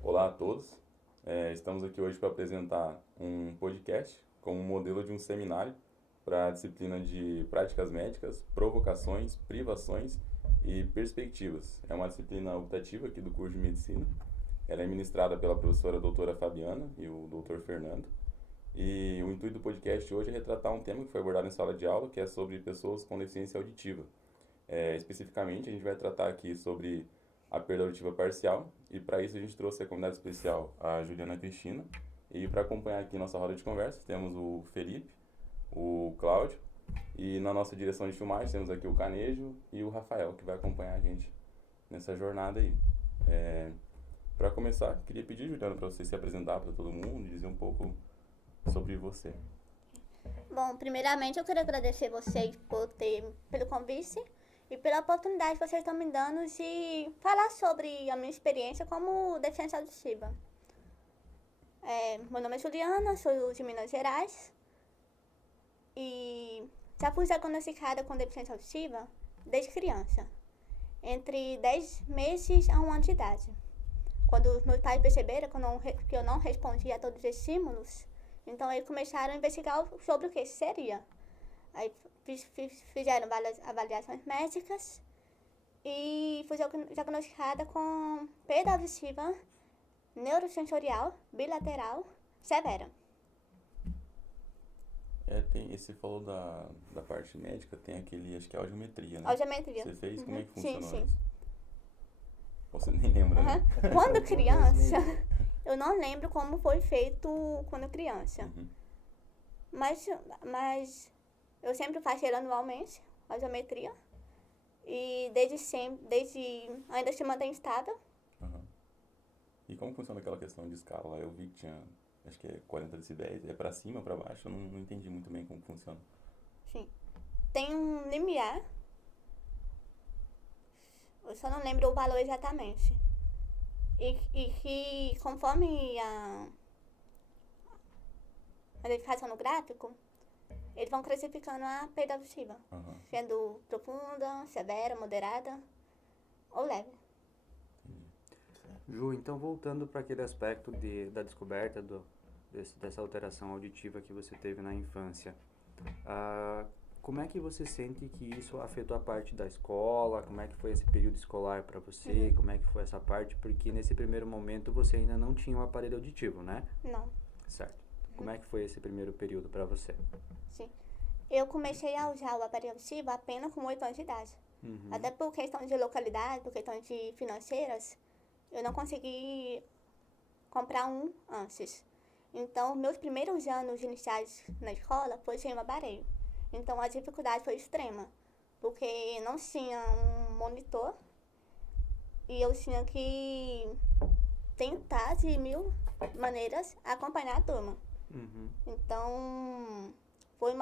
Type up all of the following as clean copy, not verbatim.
Olá a todos. Estamos aqui hoje para apresentar um podcast como modelo de um seminário para a disciplina de práticas médicas, provocações, privações e perspectivas. É uma disciplina optativa aqui do curso de medicina. Ela é ministrada pela professora doutora Fabiana e o doutor Fernando. E o intuito do podcast hoje é retratar um tema que foi abordado em sala de aula, que é sobre pessoas com deficiência auditiva. Especificamente, a gente vai tratar aqui sobre a perda auditiva parcial, e para isso a gente trouxe a convidada especial, a Juliana Cristina. E para acompanhar aqui nossa roda de conversa, temos o Felipe, o Cláudio, e na nossa direção de filmagem temos aqui o Canejo e o Rafael, que vai acompanhar a gente nessa jornada aí. Para começar, queria pedir, Juliana, para você se apresentar para todo mundo e dizer um pouco sobre você. Bom, primeiramente eu quero agradecer vocês pelo convite e pela oportunidade que vocês estão me dando de falar sobre a minha experiência como deficiente auditiva. Meu nome é Juliana, sou de Minas Gerais e já fui diagnosticada com deficiência auditiva desde criança, entre 10 meses a 1 ano de idade. Quando os meus pais perceberam que eu não respondia a todos os estímulos, então eles começaram a investigar sobre o que isso seria. Aí fizeram várias avaliações médicas e fui diagnosticada com perda auditiva neurosensorial bilateral severa. Você falou da parte médica, tem aquele, acho que é audiometria, né? Audiometria. Você fez? Como é que Sim, funcionou sim. isso? Você nem lembra, né? Quando criança, eu não lembro como foi feito quando criança. Uhum. Mas eu sempre faço ele anualmente, a geometria. E desde ainda se mantém estável. Uhum. E como funciona aquela questão de escala lá? Eu vi que tinha, acho que é 40 decibéis, é pra cima ou pra baixo? Eu não entendi muito bem como funciona. Sim. Tem um limiar. Eu só não lembro o valor exatamente. E que conforme a verificação no gráfico, eles vão classificando a perda auditiva, sendo profunda, severa, moderada ou leve. Ju, então voltando para aquele aspecto da descoberta dessa alteração auditiva que você teve na infância, como é que você sente que isso afetou a parte da escola? Como é que foi esse período escolar para você? Como é que foi essa parte? Porque nesse primeiro momento você ainda não tinha um aparelho auditivo, né? Não. Certo. Como é que foi esse primeiro período para você? Sim. Eu comecei a usar o aparelho auditivo apenas com 8 anos de idade. Até por questão de localidade, por questão de financeiras, eu não consegui comprar um antes. Então, meus primeiros anos iniciais na escola foi sem um aparelho. Então, a dificuldade foi extrema, porque não tinha um monitor e eu tinha que tentar de 1000 maneiras acompanhar a turma. Então, foi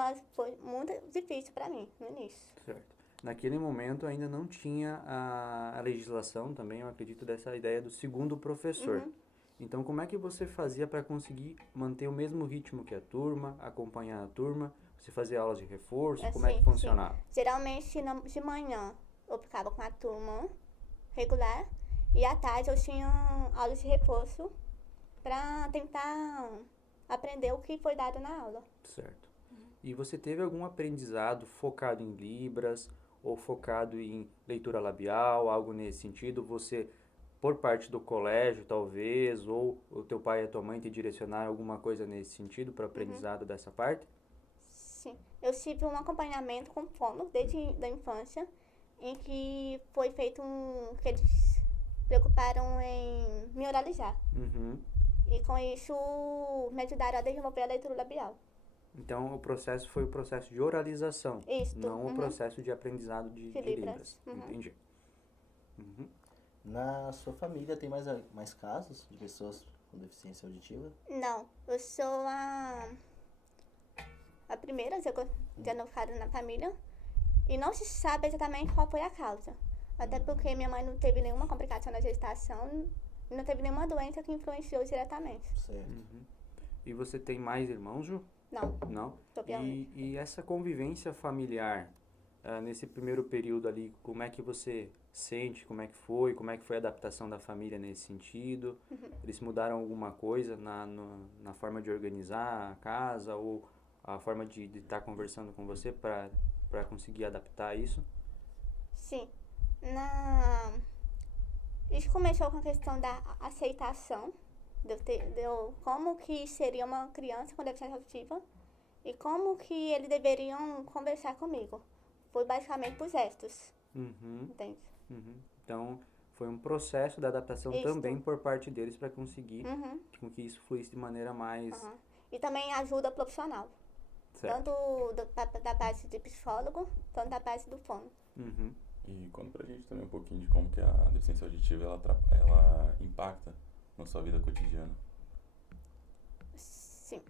muito difícil para mim no início. Certo. Naquele momento ainda não tinha a legislação também, eu acredito, dessa ideia do segundo professor. Então, como é que você fazia para conseguir manter o mesmo ritmo que a turma, acompanhar a turma? Você fazia aulas de reforço? Como é que funcionava? Sim. Geralmente, de manhã, eu ficava com a turma regular e à tarde eu tinha aulas de reforço para tentar aprender o que foi dado na aula. Certo. E você teve algum aprendizado focado em Libras ou focado em leitura labial, algo nesse sentido? Você, por parte do colégio, talvez, ou o teu pai e a tua mãe te direcionaram alguma coisa nesse sentido para o aprendizado dessa parte? Sim. Eu tive um acompanhamento com fono desde a infância, em que foi feito que eles se preocuparam em me oralizar. E com isso me ajudaram a desenvolver a leitura labial. Então o processo foi o processo de oralização, não o processo de aprendizado de Libras. Entendi. Na sua família tem mais casos de pessoas com deficiência auditiva? Não, eu sou a primeira diagnosticada na família e não se sabe exatamente qual foi a causa. Até porque minha mãe não teve nenhuma complicação na gestação e não teve nenhuma doença que influenciou diretamente. Certo. E você tem mais irmãos, Ju? Não. Não? Sou pior. E essa convivência familiar, nesse primeiro período ali, como é que você sente, como é que foi a adaptação da família nesse sentido? Eles mudaram alguma coisa na forma de organizar a casa ou a forma de estar conversando com você para conseguir adaptar isso? Sim. Isso começou com a questão da aceitação, como que seria uma criança com deficiência auditiva e como que eles deveriam conversar comigo. Foi basicamente por gestos, entende? Então, foi um processo de adaptação Isso. também por parte deles para conseguir com que isso fluísse de maneira mais... E também ajuda profissional, Certo. tanto da parte de psicólogo, quanto da parte do fono. E conta pra gente também um pouquinho de como que a deficiência auditiva ela impacta na sua vida cotidiana. Sim.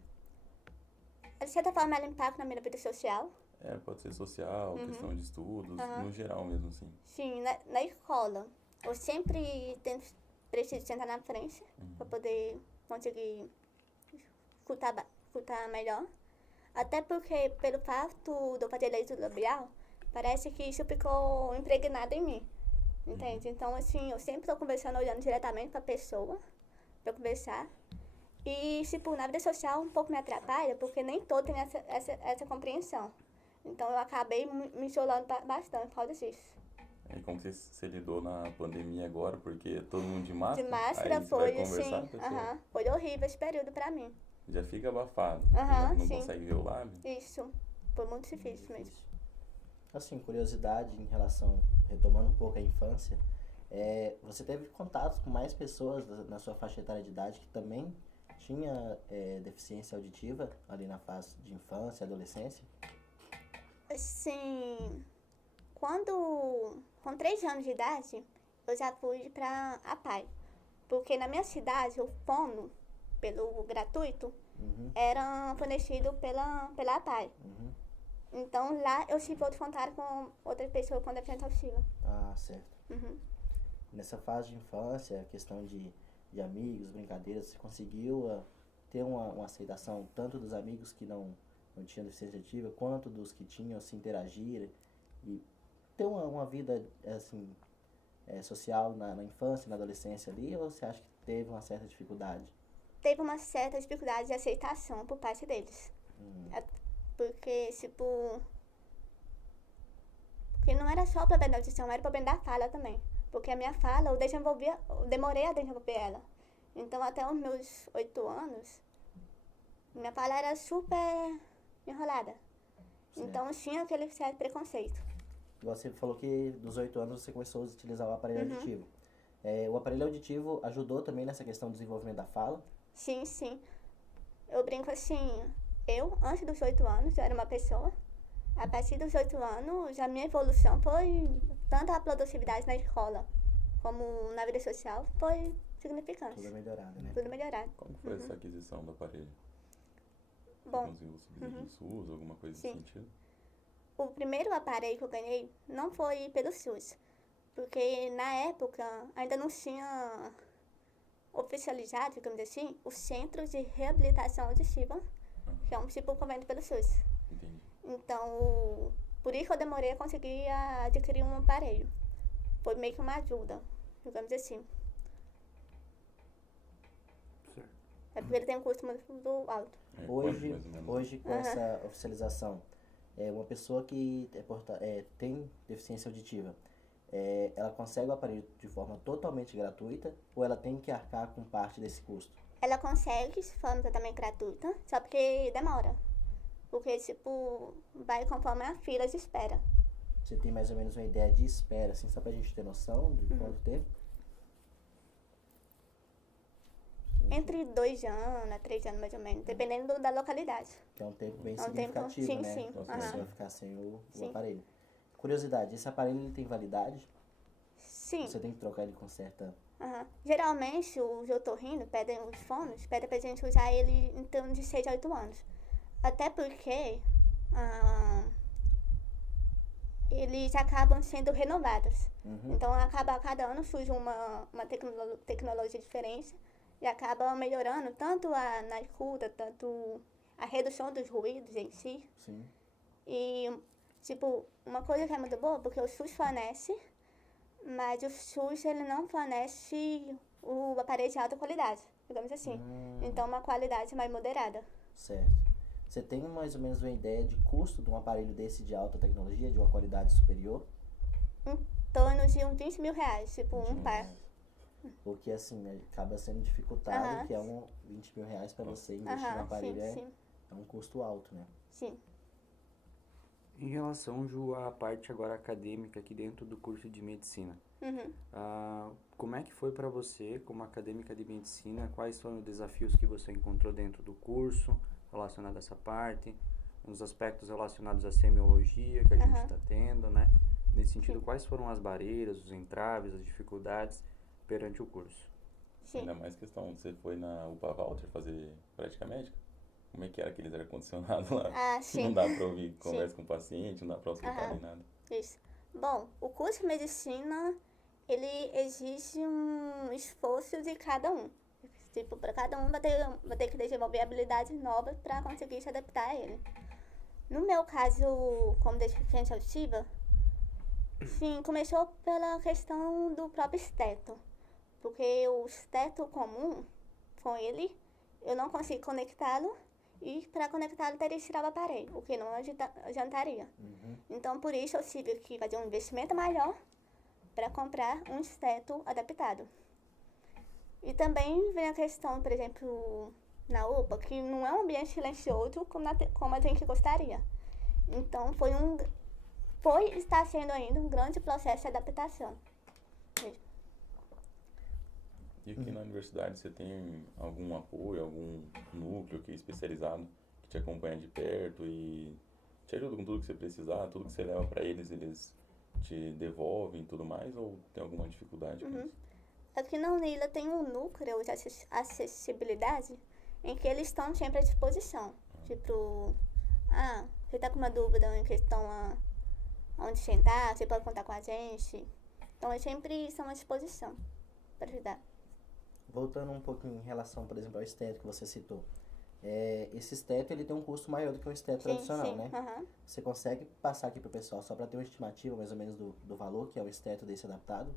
De certa forma, ela impacta na minha vida social. Pode ser social, questão de estudos, no geral mesmo, assim. Sim, na escola. Eu sempre preciso sentar na frente para poder conseguir escutar melhor. Até porque, pelo fato de eu fazer leitura labial, parece que isso ficou impregnado em mim, entende? Então, assim, eu sempre estou conversando, olhando diretamente para a pessoa, para conversar. E, na vida social um pouco me atrapalha, porque nem todo tem essa compreensão. Então, eu acabei me isolando bastante por causa disso. E como você lidou na pandemia agora, porque todo mundo de máscara? De máscara aí você foi, vai conversar com a pessoa, assim, foi horrível esse período para mim. já fica abafado, não sim. consegue ver o lábio. Isso, foi muito difícil mesmo. Assim, curiosidade em relação, retomando um pouco a infância, você teve contatos com mais pessoas na sua faixa etária de idade que também tinha deficiência auditiva ali na fase de infância, adolescência? Sim, com 3 anos de idade, eu já fui para a PAI. Porque na minha cidade, o fono, pelo gratuito, era fornecido pela PAI. Então, lá eu tive outro contato com outra pessoa com deficiência auditiva. Ah, certo. Nessa fase de infância, a questão de amigos, brincadeiras, você conseguiu ter uma aceitação tanto dos amigos que não tinham deficiência auditiva, quanto dos que tinham, se interagir e ter uma vida, assim, social na infância, na adolescência ali, ou você acha que teve uma certa dificuldade? Teve uma certa dificuldade de aceitação por parte deles. Porque não era só o problema da audição, era o problema da fala também. Porque a minha fala, eu demorei a desenvolver ela. Então, até os meus 8 anos, minha fala era super enrolada. Certo. Então, tinha aquele certo preconceito. Você falou que dos 8 anos você começou a utilizar o aparelho auditivo. O aparelho auditivo ajudou também nessa questão do desenvolvimento da fala? Sim. Eu brinco assim, antes dos 8 anos, eu era uma pessoa. A partir dos 8 anos, a minha evolução foi, tanto a produtividade na escola como na vida social, foi significante. Tudo melhorado, né? Tudo melhorado. Como foi essa aquisição do aparelho? Bom, Conseguiu subsídio do SUS, alguma coisa Sim. nesse sentido? O primeiro aparelho que eu ganhei não foi pelo SUS, porque na época ainda não tinha oficializado, digamos assim, o Centro de Reabilitação Auditiva, que é um tipo convênio pelo SUS. Entendi. Então, por isso que eu demorei a conseguir adquirir um aparelho. Foi meio que uma ajuda, digamos assim. Certo. É porque ele tem um custo muito alto. Hoje com essa oficialização, uma pessoa que tem deficiência auditiva, ela consegue o aparelho de forma totalmente gratuita ou ela tem que arcar com parte desse custo? Ela consegue de forma totalmente gratuita, só porque demora. Porque, vai conforme a fila de espera. Você tem mais ou menos uma ideia de espera, assim, só pra gente ter noção de quanto tempo? Entre 2 anos a 3 anos, mais ou menos, dependendo da localidade. Que é um tempo bem É um tempo- significativo, sim, né? sim. Pra Aham. pessoa ficar sem o Sim. aparelho. Curiosidade, esse aparelho ele tem validade? Sim. Você tem que trocar ele com certa... Geralmente, os otorrinos pedem, os fonos, pedem pra gente usar ele em torno de 6 a 8 anos. Até porque eles acabam sendo renovados. Então, a cada ano surge uma tecnologia diferente e acaba melhorando tanto na escuta, tanto a redução dos ruídos em si. Sim. E Tipo, uma coisa que é muito boa, porque o SUS fornece, mas o SUS, ele não fornece o aparelho de alta qualidade, digamos assim. Então, uma qualidade mais moderada. Certo. Você tem mais ou menos uma ideia de custo de um aparelho desse de alta tecnologia, de uma qualidade superior? Em torno de uns 20 mil reais, tipo, um par. Reais. Porque assim, né, acaba sendo dificultado, Aham. que é 20 mil reais para você investir no Aham, aparelho sim, sim, é um custo alto, né? sim. Em relação, Ju, à parte agora acadêmica aqui dentro do curso de medicina, Uhum. como é que foi para você, como acadêmica de medicina, quais foram os desafios que você encontrou dentro do curso relacionado a essa parte, os aspectos relacionados à semiologia que a gente está tendo, né? Nesse sentido, quais foram as barreiras, os entraves, as dificuldades perante o curso? Sim. Ainda mais questão, você foi na UPA Walter fazer prática médica? Como é que era aqueles ar-condicionado lá? Ah, sim. Não dá pra ouvir conversa com o paciente, não dá pra auscultar nem nada. Isso. Bom, o curso de medicina, ele exige um esforço de cada um. Tipo, para cada um vai ter que desenvolver habilidades novas para conseguir se adaptar a ele. No meu caso, como deficiente auditiva, sim, começou pela questão do próprio esteto. Porque o esteto comum, com ele, eu não consigo conectá-lo. E para conectá-lo, teria que tirar o aparelho, o que não adiantaria. Então, por isso, eu tive que fazer um investimento maior para comprar um esteto adaptado. E também vem a questão, por exemplo, na UPA, que não é um ambiente silencioso como a gente gostaria. Então, e está sendo ainda um grande processo de adaptação. E aqui na universidade você tem algum apoio, algum núcleo que é especializado que te acompanha de perto e te ajuda com tudo que você precisar, tudo que você leva para eles, eles te devolvem e tudo mais, ou tem alguma dificuldade com isso? Aqui na Unila tem um núcleo de acessibilidade em que eles estão sempre à disposição. Tipo, você está com uma dúvida em questão a onde sentar, você pode contar com a gente. Então, eles sempre estão à disposição para ajudar. Voltando um pouquinho em relação, por exemplo, ao esteto que você citou. Esse esteto, ele tem um custo maior do que um esteto tradicional, né? Você consegue passar aqui pro pessoal só para ter uma estimativa mais ou menos do valor que é o esteto desse adaptado?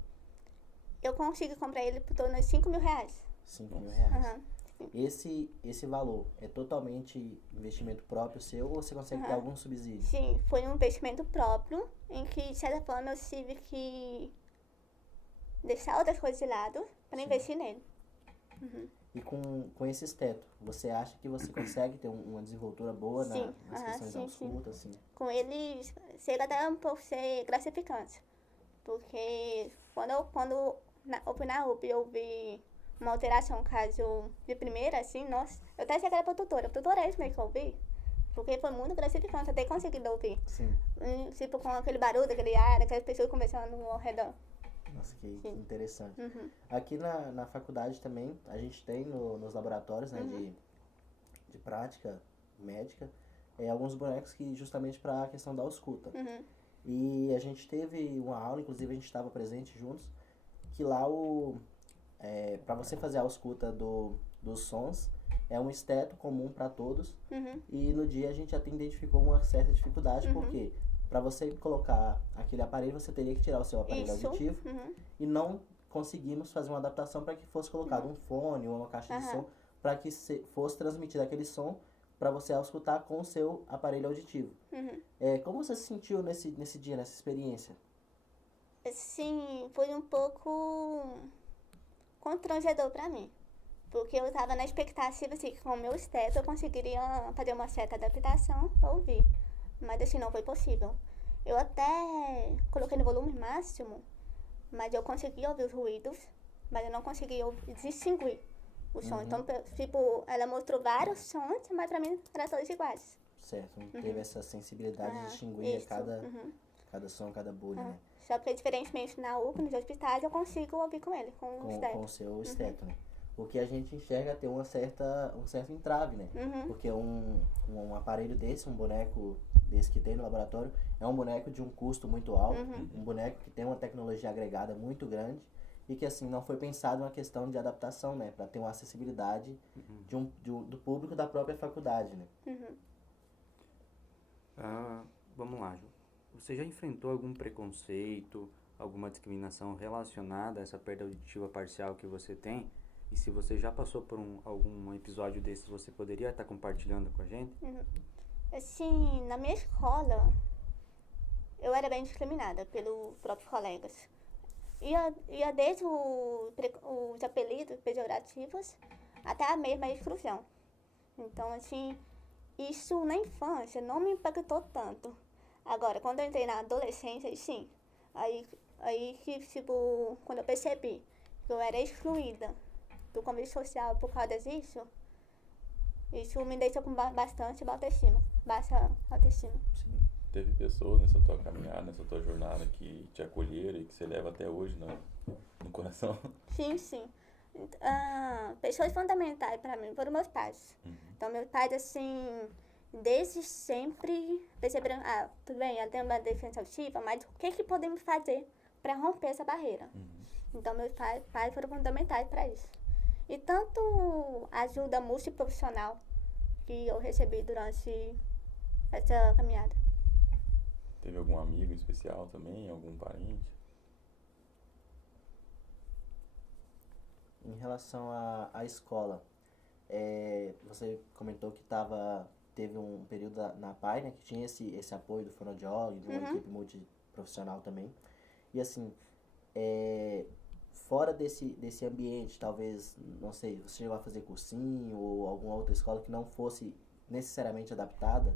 Eu consigo comprar ele por torno de 5 mil reais. 5 mil reais. Esse valor é totalmente investimento próprio seu ou você consegue ter algum subsídio? Sim, foi um investimento próprio em que, de certa forma, eu tive que deixar outras coisas de lado para investir nele. E com esse esteto, você acha que você consegue ter uma desenvoltura boa nas questões da ausculta? Assim? Com ele, chega até um pouco ser gratificante. Porque quando eu fui na UP eu vi uma alteração, caso de primeira, assim, nossa, eu até cheguei pra tutora é isso mesmo que eu ouvi? Porque foi muito gratificante, eu ter conseguido ouvir. Sim. Tipo, com aquele barulho, aquele ar, aquelas pessoas conversando ao redor. Nossa, que interessante. Aqui na faculdade também, a gente tem nos laboratórios, né, de prática médica, alguns bonecos que justamente para a questão da ausculta. E a gente teve uma aula, inclusive a gente estava presente juntos, que lá para você fazer a ausculta dos sons, é um esteto comum para todos. E no dia a gente até identificou uma certa dificuldade, porque para você colocar aquele aparelho, você teria que tirar o seu aparelho auditivo e não conseguimos fazer uma adaptação para que fosse colocado um fone ou uma caixa de som para que fosse transmitido aquele som para você auscultar com o seu aparelho auditivo. Como você se sentiu nesse dia, nessa experiência? Sim, foi um pouco constrangedor para mim. Porque eu estava na expectativa assim, que com o meu esteto eu conseguiria fazer uma certa adaptação para ouvir. Mas assim, não foi possível. Eu até coloquei no volume máximo, mas eu consegui ouvir os ruídos, mas eu não consegui distinguir o som. Então, tipo, ela mostrou vários sons, mas pra mim eram todos iguais. Certo, não teve essa sensibilidade de distinguir cada som, cada bolha, né? Só porque, diferentemente na UPA, nos hospitais, eu consigo ouvir com ele, com o esteto. Com o seu esteto, né? Porque a gente enxerga ter um certo entrave, né? Porque um aparelho desse, um boneco desse que tem no laboratório, é um boneco de um custo muito alto, um boneco que tem uma tecnologia agregada muito grande e que, assim, não foi pensado uma questão de adaptação, né? Para ter uma acessibilidade do público da própria faculdade, né? Vamos lá, Ju. Você já enfrentou algum preconceito, alguma discriminação relacionada a essa perda auditiva parcial que você tem? E se você já passou por algum episódio desses, você poderia estar compartilhando com a gente? Assim, na minha escola, eu era bem discriminada pelos próprios colegas. Ia desde os apelidos pejorativos até a mesma exclusão. Então, assim, isso na infância não me impactou tanto. Agora, quando eu entrei na adolescência, sim. Aí que, tipo, quando eu percebi que eu era excluída do convívio social por causa disso, isso me deixou com bastante baixa autoestima. Sim. Teve pessoas nessa tua caminhada, nessa tua jornada que te acolheram e que você leva até hoje no coração? Sim. Pessoas fundamentais para mim foram meus pais. Então, meus pais, assim, desde sempre perceberam, tudo bem, ela tem uma deficiência auditiva, mas o que podemos fazer para romper essa barreira? Então, meus pais foram fundamentais para isso. E tanto ajuda multiprofissional que eu recebi durante essa caminhada. Teve algum amigo em especial também? Algum parente? Em relação à escola, você comentou que teve um período na PAI, né, que tinha esse apoio do fonoaudiólogo, de uma equipe multiprofissional também. E assim, fora desse ambiente, talvez, não sei, você chegou a fazer cursinho ou alguma outra escola que não fosse necessariamente adaptada,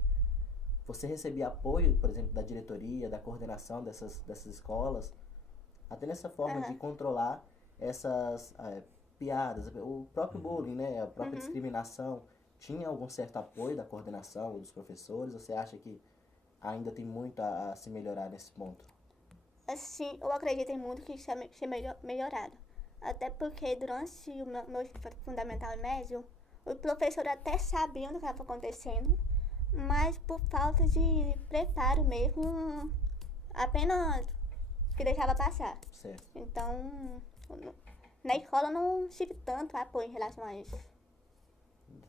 você recebia apoio, por exemplo, da diretoria, da coordenação dessas escolas, até nessa forma de controlar essas piadas, o próprio bullying, né, a própria discriminação. Tinha algum certo apoio da coordenação ou dos professores? Ou você acha que ainda tem muito a se melhorar nesse ponto? Assim, eu acredito em muito que isso é melhorado. Até porque durante o meu fundamental e médio, o professor até sabia o que estava acontecendo, mas por falta de preparo mesmo, apenas que deixava passar. Certo. Então, na escola não tive tanto apoio em relação a isso.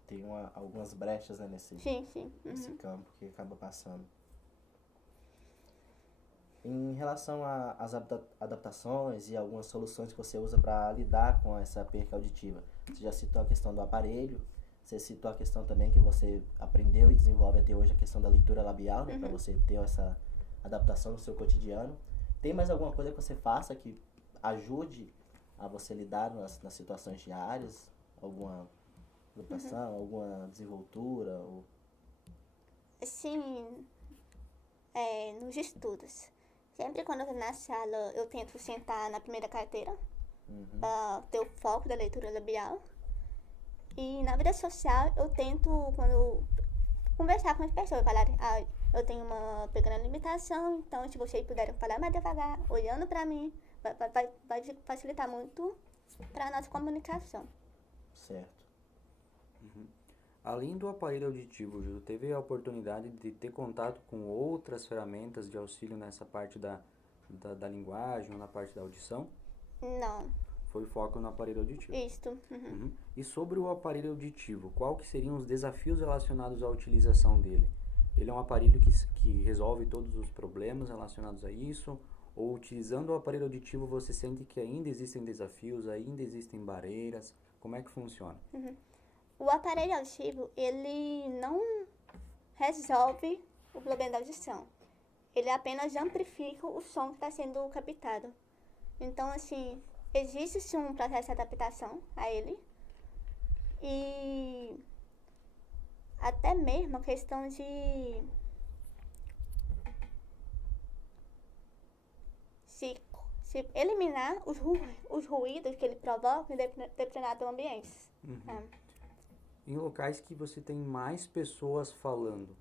Tem algumas brechas, né, nesse campo que acaba passando. Em relação às adaptações e algumas soluções que você usa para lidar com essa perca auditiva, você já citou a questão do aparelho, você citou a questão também que você aprendeu e desenvolve até hoje a questão da leitura labial, né, para você ter essa adaptação no seu cotidiano. Tem mais alguma coisa que você faça que ajude a você lidar nas situações diárias? Alguma adaptação, alguma desenvoltura? Assim, nos estudos. Sempre quando eu tô na sala, eu tento sentar na primeira carteira para ter o foco da leitura labial. E na vida social, eu tento, quando conversar com as pessoas, falar, eu tenho uma pequena limitação, então se vocês puderem falar mais devagar, olhando para mim, vai facilitar muito para a nossa comunicação. Certo. Além do aparelho auditivo, Ju, teve a oportunidade de ter contato com outras ferramentas de auxílio nessa parte da linguagem ou na parte da audição? Não. Foi o foco no aparelho auditivo. Isto. E sobre o aparelho auditivo, qual que seriam os desafios relacionados à utilização dele? Ele é um aparelho que resolve todos os problemas relacionados a isso? Ou utilizando o aparelho auditivo você sente que ainda existem desafios, ainda existem barreiras? Como é que funciona? O aparelho auditivo, ele não resolve o problema da audição. Ele apenas amplifica o som que está sendo captado. Então, assim, existe sim um processo de adaptação a ele. E até mesmo a questão de se eliminar os ruídos que ele provoca em determinados ambientes. Em locais que você tem mais pessoas falando,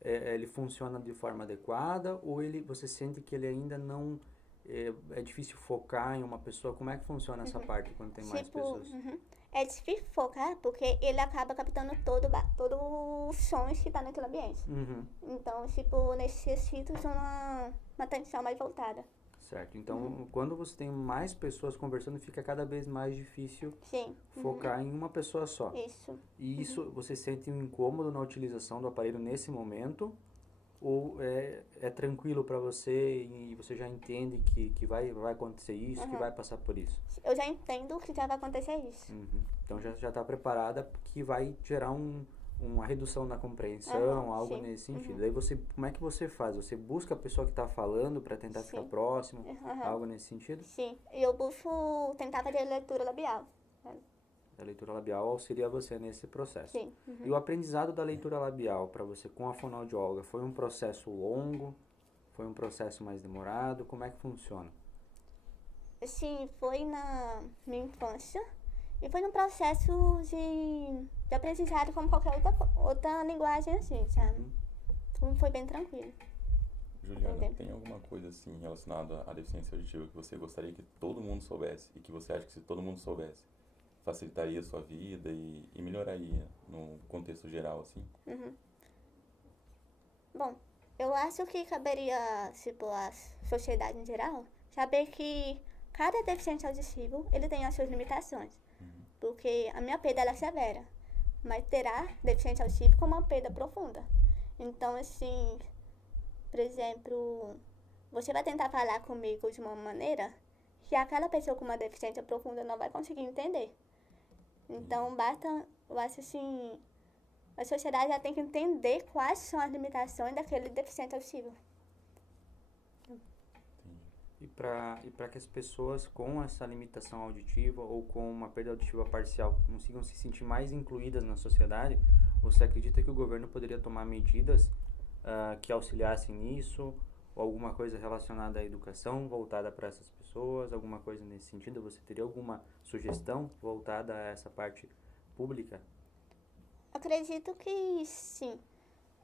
ele funciona de forma adequada ou você sente que ele ainda não... É difícil focar em uma pessoa? Como é que funciona essa parte quando tem mais pessoas? É difícil focar porque ele acaba captando todo os sons que estão naquele ambiente. Então, necessita de uma atenção mais voltada. Certo. Então, quando você tem mais pessoas conversando, fica cada vez mais difícil focar em uma pessoa só. Isso. E isso, você sente um incômodo na utilização do aparelho nesse momento? ou é tranquilo para você e você já entende que vai acontecer isso, que vai passar por isso? Eu já entendo que já vai acontecer isso. Então já está preparada que vai gerar uma redução na compreensão, algo sim. nesse sentido. Daí como é que você faz? Você busca a pessoa que está falando para tentar ficar Sim. próximo, algo nesse sentido? Sim, e eu busco tentar fazer leitura labial. A leitura labial auxilia você nesse processo. Sim. E o aprendizado da leitura labial para você com a fonoaudióloga foi um processo longo? Foi um processo mais demorado? Como é que funciona? Sim, foi na minha infância e foi um processo de aprendizado como qualquer outra linguagem assim, sabe? Então foi bem tranquilo. Juliana, Entendeu? tem alguma coisa assim relacionada à deficiência auditiva que você gostaria que todo mundo soubesse e que você acha que se todo mundo soubesse, facilitaria a sua vida e melhoraria no contexto geral, assim? Bom, eu acho que caberia, tipo, a sociedade em geral, saber que cada deficiente auditivo, ele tem as suas limitações. Porque a minha perda, ela é severa, mas terá deficiente auditivo com uma perda profunda. Então, assim, por exemplo, você vai tentar falar comigo de uma maneira que aquela pessoa com uma deficiência profunda não vai conseguir entender. Então, eu acho assim, a sociedade já tem que entender quais são as limitações daquele deficiente auditivo. E para que as pessoas com essa limitação auditiva ou com uma perda auditiva parcial consigam se sentir mais incluídas na sociedade, você acredita que o governo poderia tomar medidas que auxiliassem nisso? Ou alguma coisa relacionada à educação voltada para essas pessoas? Alguma coisa nesse sentido? Você teria alguma sugestão voltada a essa parte pública? Acredito que sim.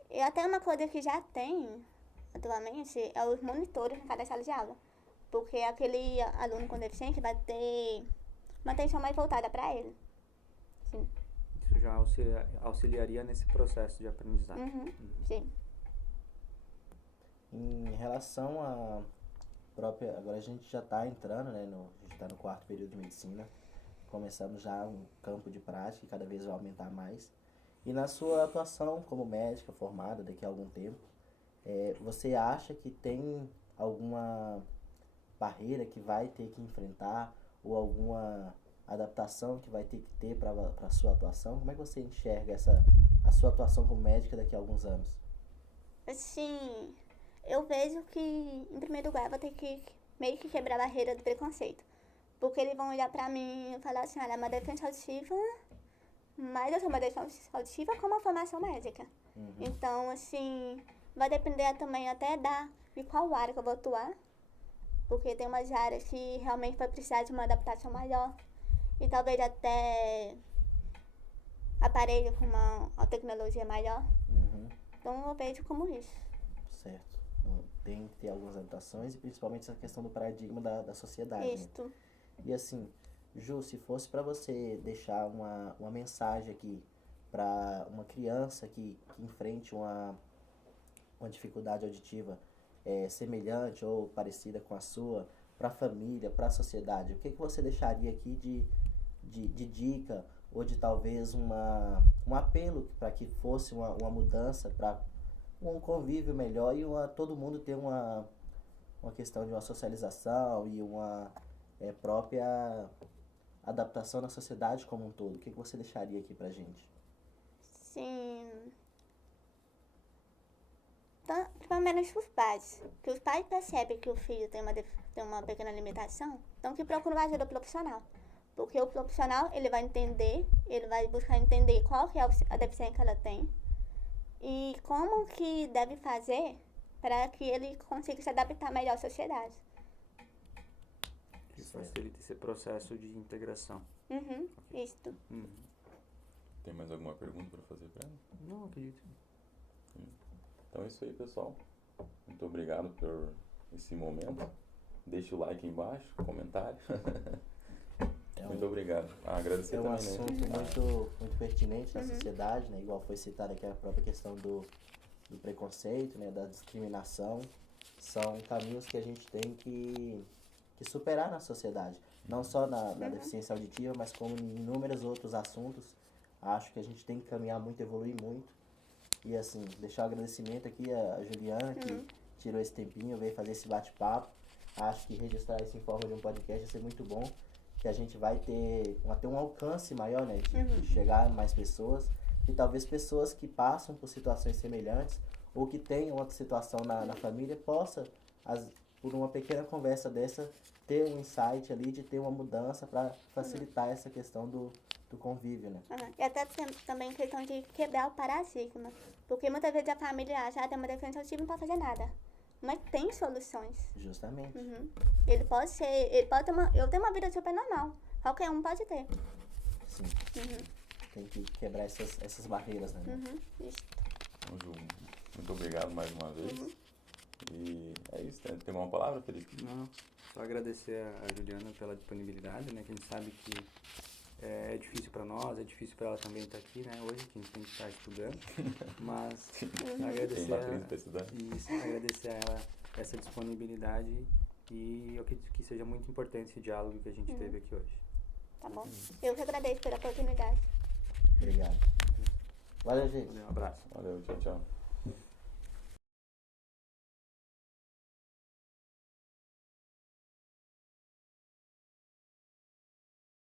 E até uma coisa que já tem atualmente é os monitores em cada sala de aula. Porque aquele aluno com deficiência vai ter uma atenção mais voltada para ele. Sim. Isso já auxiliaria nesse processo de aprendizagem. Sim. Em relação à própria... Agora a gente já está entrando, né? A gente está no 4º período de medicina. Começamos já um campo de prática e cada vez vai aumentar mais. E na sua atuação como médica formada daqui a algum tempo, você acha que tem alguma barreira que vai ter que enfrentar ou alguma adaptação que vai ter que ter para a sua atuação? Como é que você enxerga a sua atuação como médica daqui a alguns anos? Assim, eu vejo que, em primeiro lugar, eu vou ter que meio que quebrar a barreira do preconceito. Porque eles vão olhar pra mim e falar assim, olha, é uma deficiente auditiva, mas eu sou uma deficiente auditiva com uma formação médica. Então, assim, vai depender também até de qual área que eu vou atuar. Porque tem umas áreas que realmente vai precisar de uma adaptação maior. E talvez até aparelho com uma tecnologia maior. Então eu vejo como isso. Certo. Tem que ter algumas adaptações e principalmente essa questão do paradigma da sociedade. Isso. Né? E assim, Ju, se fosse para você deixar uma mensagem aqui para uma criança que enfrente uma dificuldade auditiva semelhante ou parecida com a sua, para a família, para a sociedade, o que você deixaria aqui de dica ou de talvez um apelo para que fosse uma mudança, para um convívio melhor e todo mundo ter uma questão de uma socialização e uma própria adaptação na sociedade como um todo? O que você deixaria aqui pra gente? Sim. Então, pelo menos os pais. Que os pais percebem que o filho tem uma pequena limitação, então que procuram ajuda profissional. Porque o profissional, ele vai entender, ele vai buscar entender qual que é a deficiência que ela tem e como que deve fazer para que ele consiga se adaptar melhor à sociedade. Que facilita esse processo de integração. Isso. Tem mais alguma pergunta para fazer para ela? Não, acredito. Então é isso aí, pessoal. Muito obrigado por esse momento. Deixa o like aí embaixo, comentário. Muito obrigado. Agradecer é um também, assunto muito pertinente na sociedade, né? Igual foi citado aqui a própria questão do preconceito, né? Da discriminação. São caminhos que a gente tem que superar na sociedade. Não só na deficiência auditiva, mas como em inúmeros outros assuntos. Acho que a gente tem que caminhar muito, evoluir muito. E assim, deixar o agradecimento aqui a Juliana, que tirou esse tempinho, veio fazer esse bate-papo. Acho que registrar isso em forma de um podcast vai ser muito bom, que a gente vai ter um alcance maior, né, de chegar a mais pessoas, e talvez pessoas que passam por situações semelhantes, ou que tenham outra situação na família, possa, por uma pequena conversa dessa, ter um insight ali de ter uma mudança para facilitar essa questão do convívio, né? E até também questão de quebrar o paradigma. Porque muitas vezes a família acha, tem uma deficiência auditiva, não pode fazer nada. Mas tem soluções. Justamente. Ele pode ter eu tenho uma vida super normal. Qualquer um pode ter. Sim. Tem que quebrar essas barreiras, né? Isso. Ju, muito obrigado mais uma vez. E é isso, tem uma palavra, Felipe? Não, só agradecer a Juliana pela disponibilidade, né? Que a gente sabe que é difícil para nós, é difícil para ela também estar aqui, né? Hoje que a gente tem que estar estudando, mas agradecer a ela essa disponibilidade e eu acredito que seja muito importante esse diálogo que a gente teve aqui hoje. Tá bom. Eu que agradeço pela oportunidade. Obrigado. Valeu, gente. Um abraço. Valeu, tchau, tchau.